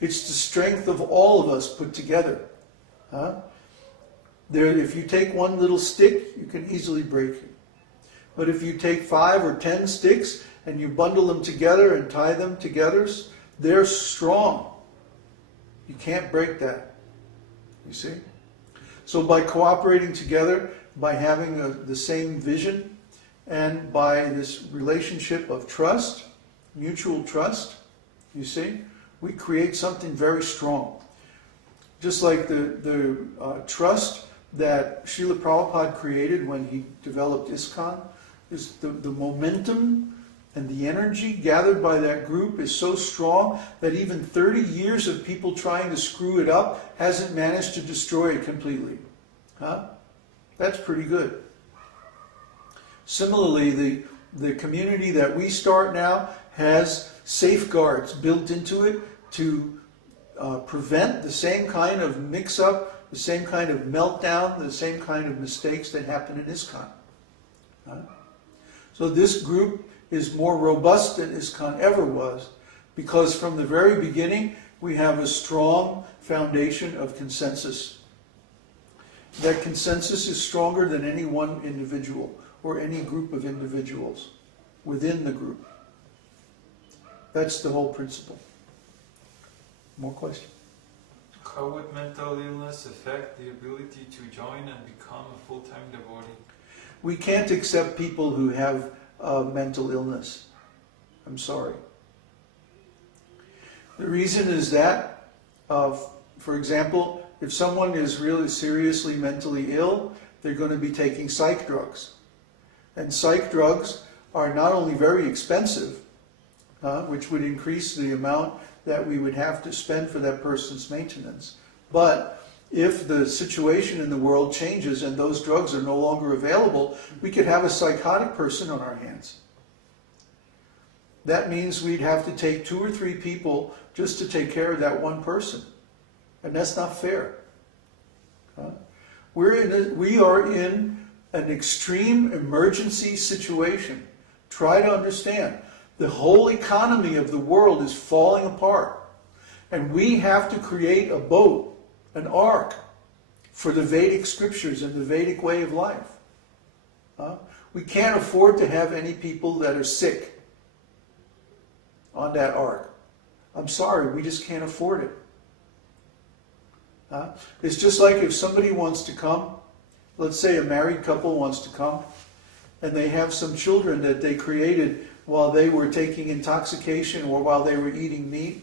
It's the strength of all of us put together. Huh? If you take one little stick, you can easily break it. But if you take 5 or 10 sticks and you bundle them together and tie them together, they're strong. You can't break that. You see? So by cooperating together, by having the same vision, and by this relationship of trust, mutual trust, you see, we create something very strong. Just like the trust that Srila Prabhupada created when he developed ISKCON, is the momentum and the energy gathered by that group is so strong that even 30 years of people trying to screw it up hasn't managed to destroy it completely. Huh? That's pretty good. Similarly, the community that we start now has safeguards built into it to prevent the same kind of mix-up, the same kind of meltdown, the same kind of mistakes that happen in ISKCON. Huh? So this group is more robust than ISKCON ever was, because from the very beginning we have a strong foundation of consensus. That consensus is stronger than any one individual or any group of individuals within the group. That's the whole principle. More questions? How would mental illness affect the ability to join and become a full-time devotee? We can't accept people who have mental illness. I'm sorry. The reason is that, for example, if someone is really seriously mentally ill, they're going to be taking psych drugs. And psych drugs are not only very expensive, which would increase the amount that we would have to spend for that person's maintenance, but if the situation in the world changes and those drugs are no longer available, we could have a psychotic person on our hands. That means we'd have to take 2 or 3 people just to take care of that one person. And that's not fair. We are in an extreme emergency situation. Try to understand. The whole economy of the world is falling apart. And we have to create a boat, an ark, for the Vedic scriptures and the Vedic way of life. We can't afford to have any people that are sick on that ark. I'm sorry, we just can't afford it. It's just like if somebody wants to come, let's say a married couple wants to come, and they have some children that they created while they were taking intoxication or while they were eating meat,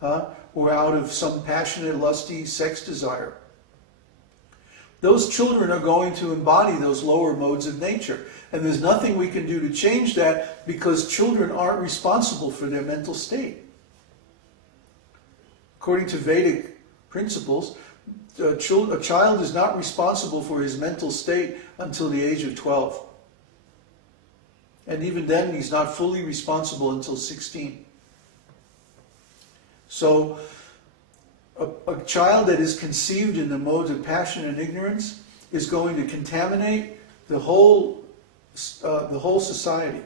or out of some passionate, lusty sex desire. Those children are going to embody those lower modes of nature. And there's nothing we can do to change that, because children aren't responsible for their mental state. According to Vedic principles, a child is not responsible for his mental state until the age of 12. And even then, he's not fully responsible until 16. So, a child that is conceived in the modes of passion and ignorance is going to contaminate the whole society.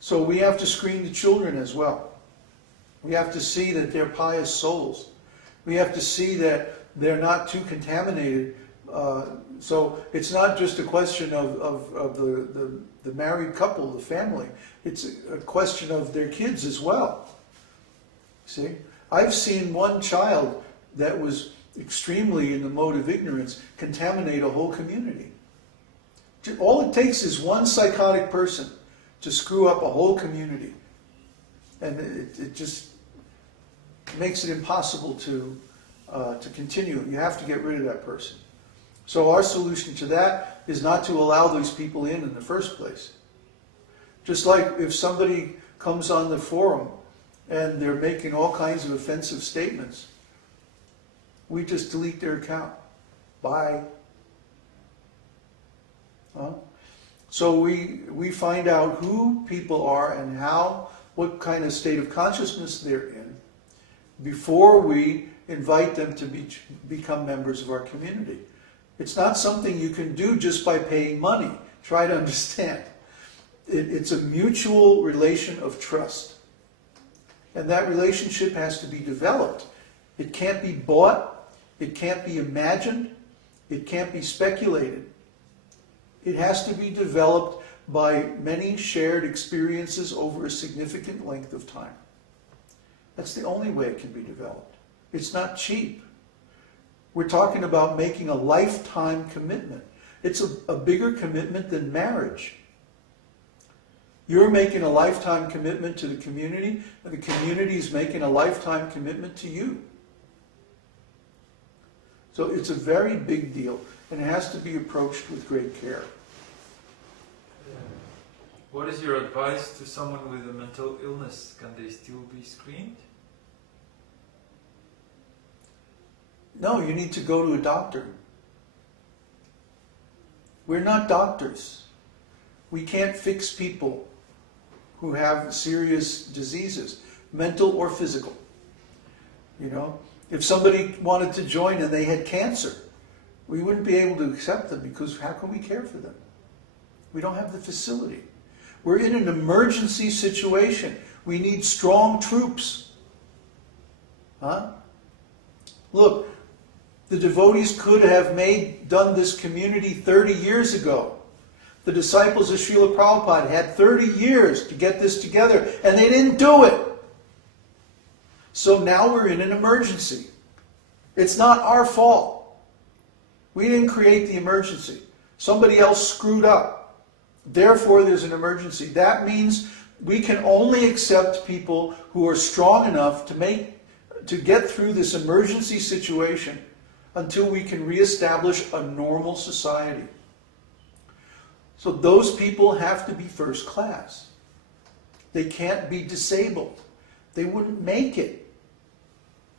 So we have to screen the children as well. We have to see that they're pious souls. We have to see that they're not too contaminated. So it's not just a question of the married couple, the family. It's a question of their kids as well. See? I've seen one child that was extremely in the mode of ignorance contaminate a whole community. All it takes is one psychotic person to screw up a whole community. And it just makes it impossible to continue. You have to get rid of that person. So our solution to that is not to allow these people in the first place. Just like if somebody comes on the forum and they're making all kinds of offensive statements, we just delete their account. Bye. So we find out who people are and what kind of state of consciousness they're in before we invite them to become members of our community. It's not something you can do just by paying money. Try to understand. It's a mutual relation of trust. And that relationship has to be developed. It can't be bought. It can't be imagined. It can't be speculated. It has to be developed by many shared experiences over a significant length of time. That's the only way it can be developed. It's not cheap. We're talking about making a lifetime commitment. It's a bigger commitment than marriage. You're making a lifetime commitment to the community, and the community is making a lifetime commitment to you. So it's a very big deal, and it has to be approached with great care. What is your advice to someone with a mental illness? Can they still be screened? No, you need to go to a doctor. We're not doctors. We can't fix people who have serious diseases, mental or physical. You know, if somebody wanted to join and they had cancer, we wouldn't be able to accept them because how can we care for them? We don't have the facility. We're in an emergency situation. We need strong troops. Huh? Look, the devotees could have done this community 30 years ago. The disciples of Srila Prabhupada had 30 years to get this together, and they didn't do it. So now we're in an emergency. It's not our fault. We didn't create the emergency. Somebody else screwed up. Therefore, there's an emergency. That means we can only accept people who are strong enough to get through this emergency situation until we can reestablish a normal society. So those people have to be first class. They can't be disabled. They wouldn't make it.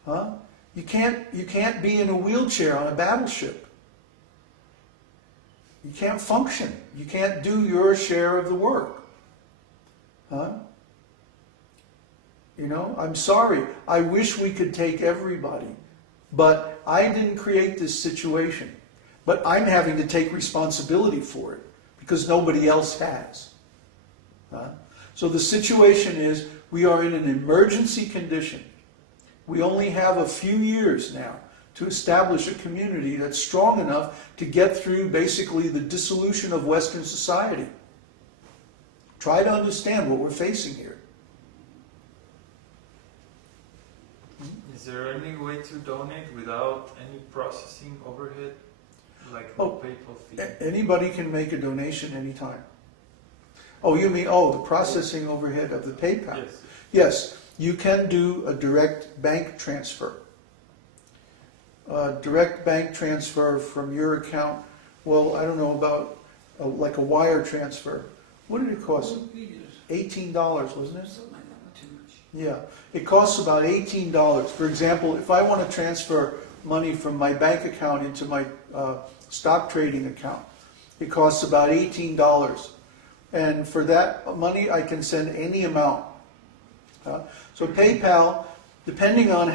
Huh? You can't be in a wheelchair on a battleship. You can't function. You can't do your share of the work. Huh? You know, I'm sorry. I wish we could take everybody. But I didn't create this situation. But I'm having to take responsibility for it because nobody else has. Huh? So the situation is we are in an emergency condition. We only have a few years now to establish a community that's strong enough to get through basically the dissolution of Western society. Try to understand what we're facing here. Is there any way to donate without any processing overhead? Like no PayPal fee? Anybody can make a donation anytime. Oh, you mean, the processing overhead of the PayPal? Yes. Yes, you can do a direct bank transfer. Direct bank transfer from your account, well, I don't know about like a wire transfer. What did it cost? $18, wasn't it? Something like that, not too much. Yeah, it costs about $18. For example, if I want to transfer money from my bank account into my stock trading account, it costs about $18. And for that money, I can send any amount. So PayPal, depending on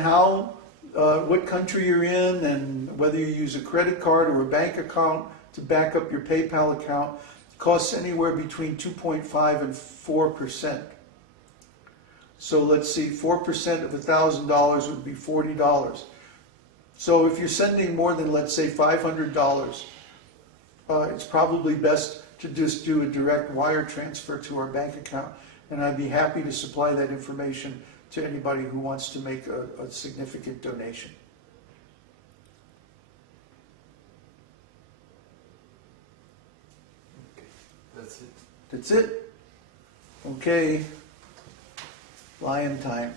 what country you're in and whether you use a credit card or a bank account to back up your PayPal account, costs anywhere between 2.5 and 4%. So let's see, 4% of $1,000 would be $40. So if you're sending more than, let's say, $500, it's probably best to just do a direct wire transfer to our bank account. And I'd be happy to supply that information to anybody who wants to make a significant donation. Okay, that's it. That's it. Okay. Lion time.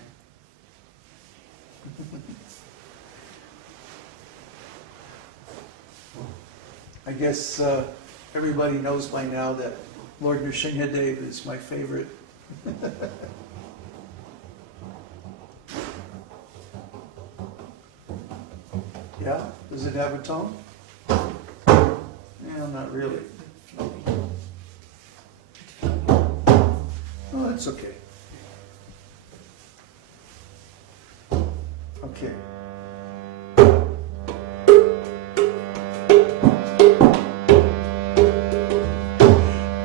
I guess everybody knows by now that Lord Nrsimhadev is my favorite. Yeah? Does it have a tone? Yeah, not really. Oh, that's okay. Okay.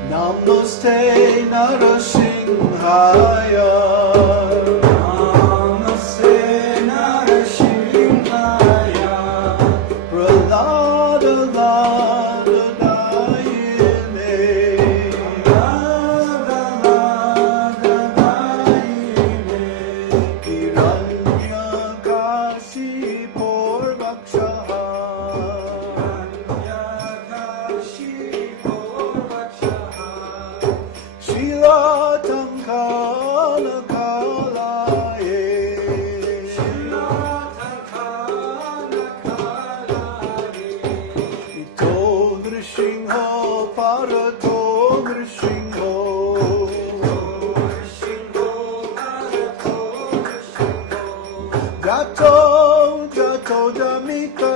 Namaste Narasimhaya. Jato, jato, jamito.